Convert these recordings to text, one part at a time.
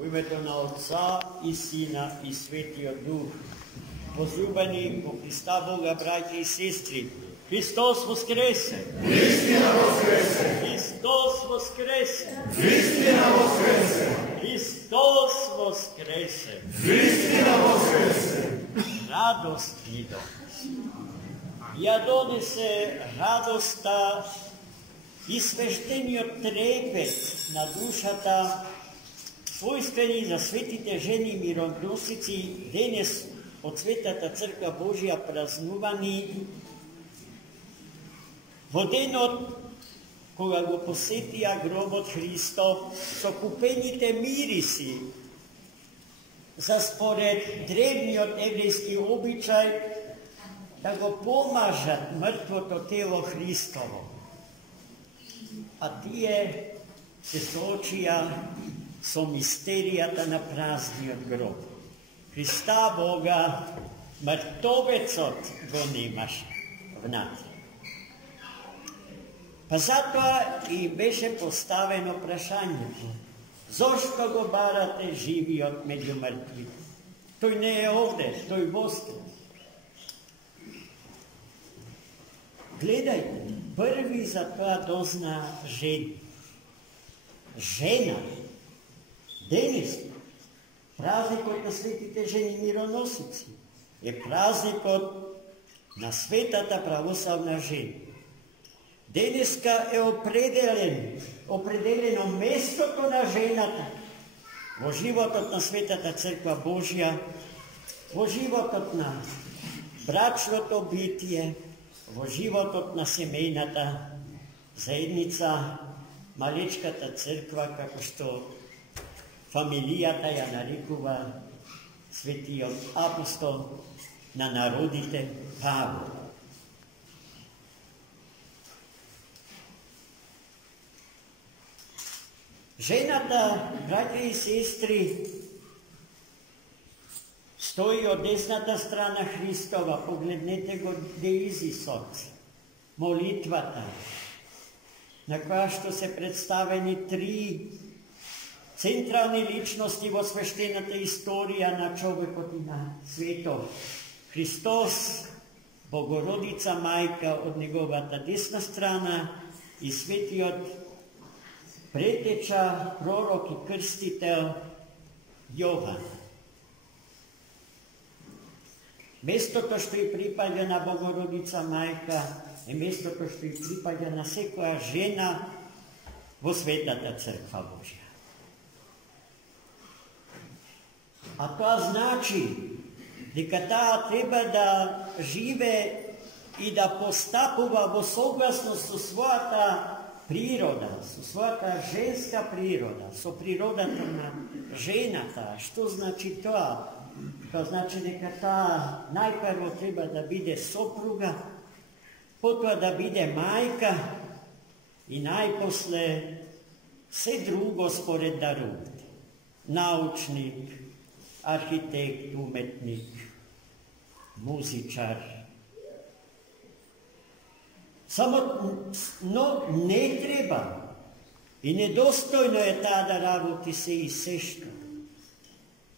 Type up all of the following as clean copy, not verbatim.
U imето на Отца и Сина и Светия Дух. Возлюбени по Христа Бога, братя и сестри, Христос воскресе! Христина воскресе! Христос воскресе! Христина воскресе! Христос воскресе! Христина воскресе! Радост ни донесе. Я донесе радостта и свещениот трепет на душата, својствени за светите жени мироносици, денес од Светата Црква Божија празнувани во денот кога го посетија гробот Христов со купените мириси, за според древниот еврејски обичај да го помажат мртвото тело Христово. А тие се соочија со мистеријата на празниот гроб. Христа Бога мртовецот го немаше внатре. Па затоа и беше поставено прашањето: зошто го барате живиот меѓу мртвите? Тој не е овде, тој воскрес. Гледајте, први за тоа дозна жена. Жена. Денес празникот на светите жени мироносици е празникот на светата православна жена. Денеска е определено местото на жената во животот на Светата Црква Божја, во животот на брачното битие, во животот на семејната заедница, малечката црква, како што фамилијата ја нарекува светиот апостол на народите Павле. Жената, браќа и сестри, стои од десната страна Христова. Погледнете го деизисот, молитвата, на која што се представени три централни личности во свештената историја на човекот и на светот. Христос, Богородица мајка од неговата десна страна и светиот претеча, пророк и крстител Јован. Местото што и припаѓа на Богородица мајка е местото што и припаѓа на секоја жена во Светата Црква Божја. А тоа значи дека таа треба да живе и да постапува во согласност со својата природа, со својата женска природа, со природата на жената. Што значи тоа? Тоа значи дека таа најпрво треба да биде сопруга, потоа да биде мајка и најпосле се друго според дарувите. Научник, архитект, уметник, музичар. Но не треба и недостојно е таа да работи се и сешто.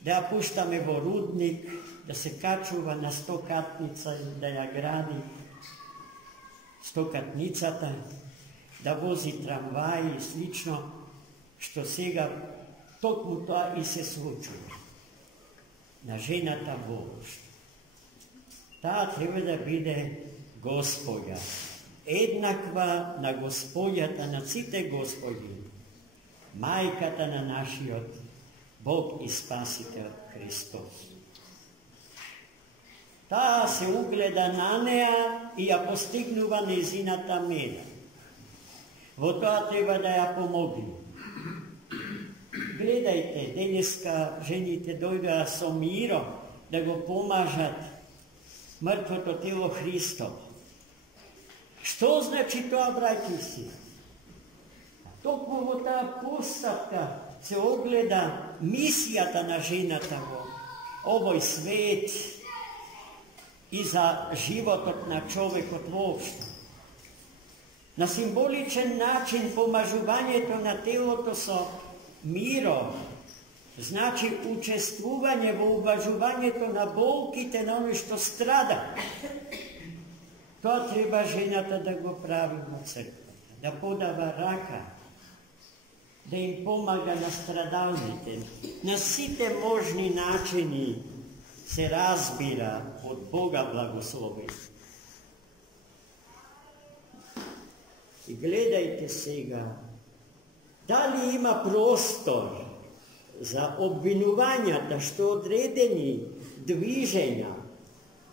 Да ја пуштаме во рудник, да се качува на стокатница и да ја гради стокатницата, да вози трамваи и слично, што сега токму тоа и се случува. На жената воопшто. Таа треба да биде Господја, еднаква на Господјата, на сите Господи, мајката на нашиот Бог и Спасител Христос. Таа се угледа на неа и ја постигнува незината мера. Во тоа треба да ја помогне. Гледајте, денеска жените дојдоа со миро да го помажат мртвото тело Христово. Што значи тоа, браќи си? Токму во таа поставка се огледа мисијата на жената во овој свет и за животот на човекот воопшто. На символичен начин помажувањето на телото со миро Значи учествување во убажувањето на болките на оној што страда. Тоа треба жената да го прави во црквата, да подава рака, да им помага на страдалните. На сите можни начини се разбира од Бога благословен. И гледајте сега, дали има простор за обвинувањата што одредени движења,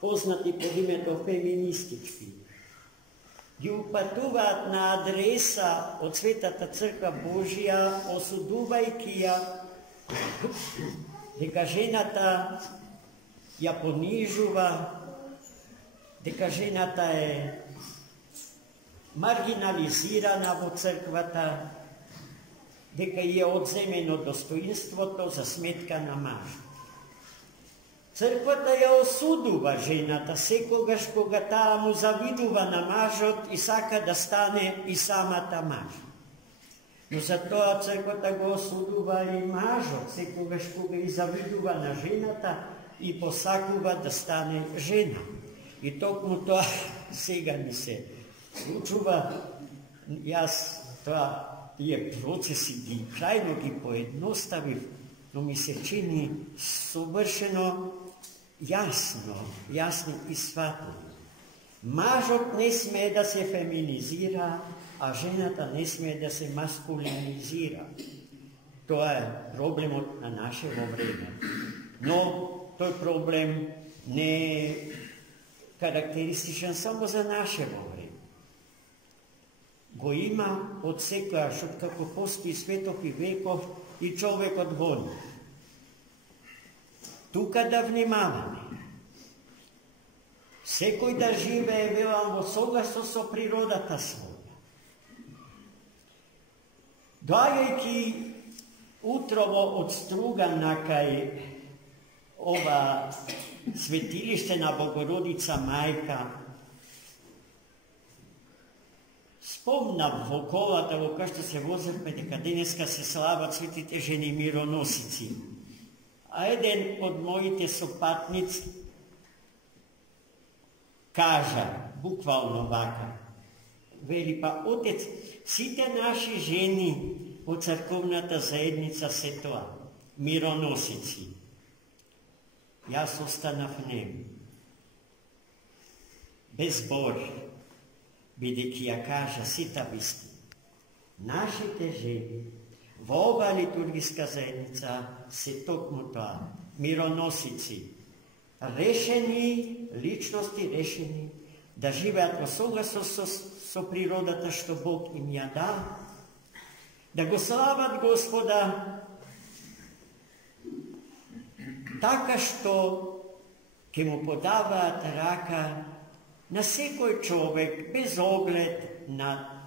познати под името феминистички, ги упатуваат на адреса од Светата Црква Божија, осудувајќи ја дека жената ја понижува, дека жената е маргинализирана во црквата, дека ја одземено достоинството за сметка на мажот. Црквата ја осудува жената секогаш кога таа му завидува на мажот и сака да стане и самата мажот. Но затоа црквата го осудува и мажот секогаш кога и завидува на жената и посакува да стане жена. И токму тоа сега ми се случува. Јас тие процеси ги крајно ги поедноставив, но ми се чини совршено јасни и сватени. Мажот не смее да се феминизира, а жената не смее да се маскулинизира. Тоа е проблемот на нашево време. Но тој проблем не е карактеристичен само за нашево време. Го има од секојаш, од како постои светов и веков и човекот во нив. Тука да внимаваме. Секој да живее, велам, во согласно со природата своја. Доаѓајќи утрово од Стругана кај ова светилиште на Богородица Мајка, спомнав во колата во која што се возевме дека денеска се слават светите жени мироносици. А еден од моите сопатници кажа, буквално вака, вели, па отец, сите наши жени во црковната заедница се тоа, мироносици. Јас останав нем, без збор, бидејќи ја кажа сита вистина. Нашите жени во оваа литургиска заедница се токму тоа, мироносици, решени личности, решени да живеат во согласно со природата што Бог им ја дал, да го слават Господа така што ќе му подаваат рака на секој човек без оглед на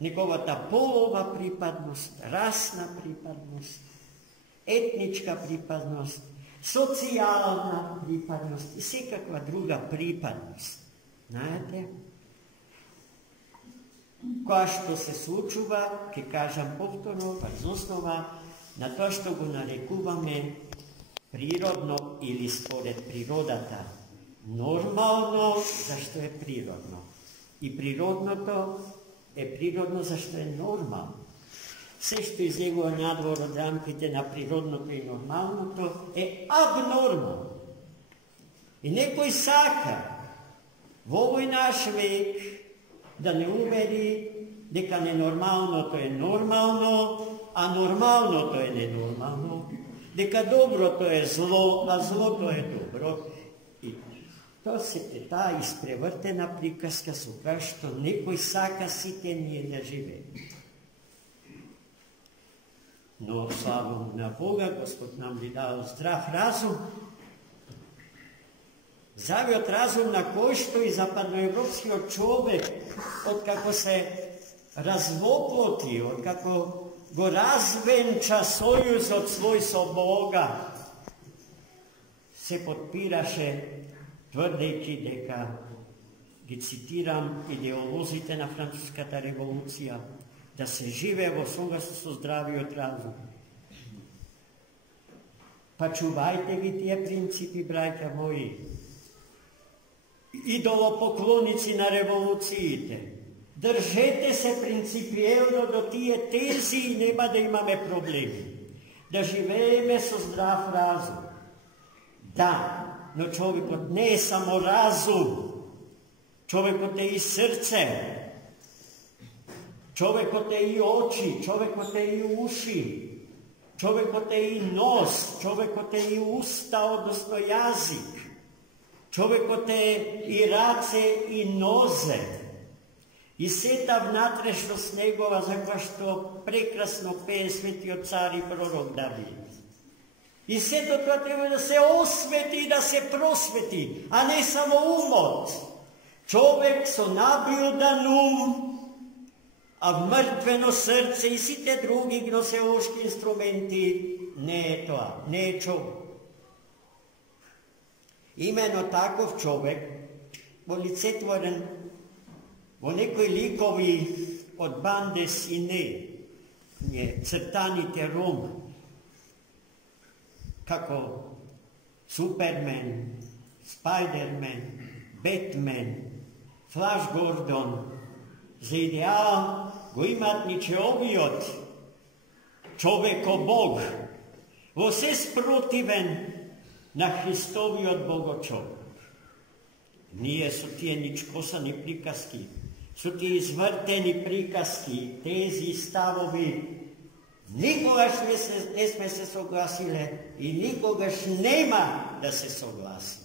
неговата полова припадност, расна припадност, етничка припадност, социјална припадност и секаква друга припадност. Знаете? Која што се случува, ќе кажам повторно, врз основа на тоа што го нарекуваме природно или според природата. Нормално, зашто е природно. И природното е природно, зашто е нормално. Се што излегува надвор од рамките на природното и нормалното е абнормално. И некој сака во овој наш век да не умери дека ненормалното е нормално, а нормалното е ненормално, дека доброто е зло, а злото е добро. И тоа се таа испревртена приказка со која што некој сака сите ние да живееме. Но слава на Бога, Господ нам ли дал здрав разум, здравиот разум на кој што и западноевропскиот човек, откако се развоплоти, откако го развенча сојузот свој со Бога, се подпираше тврдејќи дека, ги цитирам, идеолозите на Француската револуција, да се живее во согласно со здравиот разум. Pa čuvajte vi tie princípy, bratia moji. Idolopoklonici na revoluciji. Držete se принципиелно до тие тези и нема да имаме проблеми. Да живееме со здрав разум. Да, но човекот не е само разум. Човекот е и срце. Човекот е и очи, човекот е и уши. Човекот е и нос, човекот е и уста, односно јазик. Човекот е и раце и нозе. И сета внатрешност негова, за која што прекрасно пее светиот цар и пророк Давид. И сето тоа треба да се освети и да се просвети, а не само умот. Човек со набилдан ум, а мртвено срце и сите други гносеошки инструменти, не е тоа, не е човек. Именно таков човек, олицетворен во некои ликови од Банде Сине, цртаните рома, како Супермен, Спайдермен, Бетмен, Флаш Гордон, за идеал го имат ничеовиот човеко-бог, во се спротивен на Христовиот богочовек. Ние со тие ничкосани приказки, со тие извртени приказки, тези ставови, никогаш не сме се согласиле и никогаш нема да се согласим.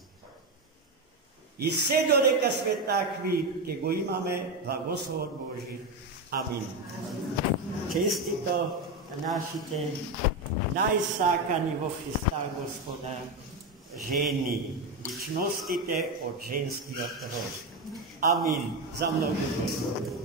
И се додека сме такви, ке го имаме благословот Божи. Амин. Честито нашите најсакани во Христа Господа жени, личностите од женскиот род. Амин. За многу Господи.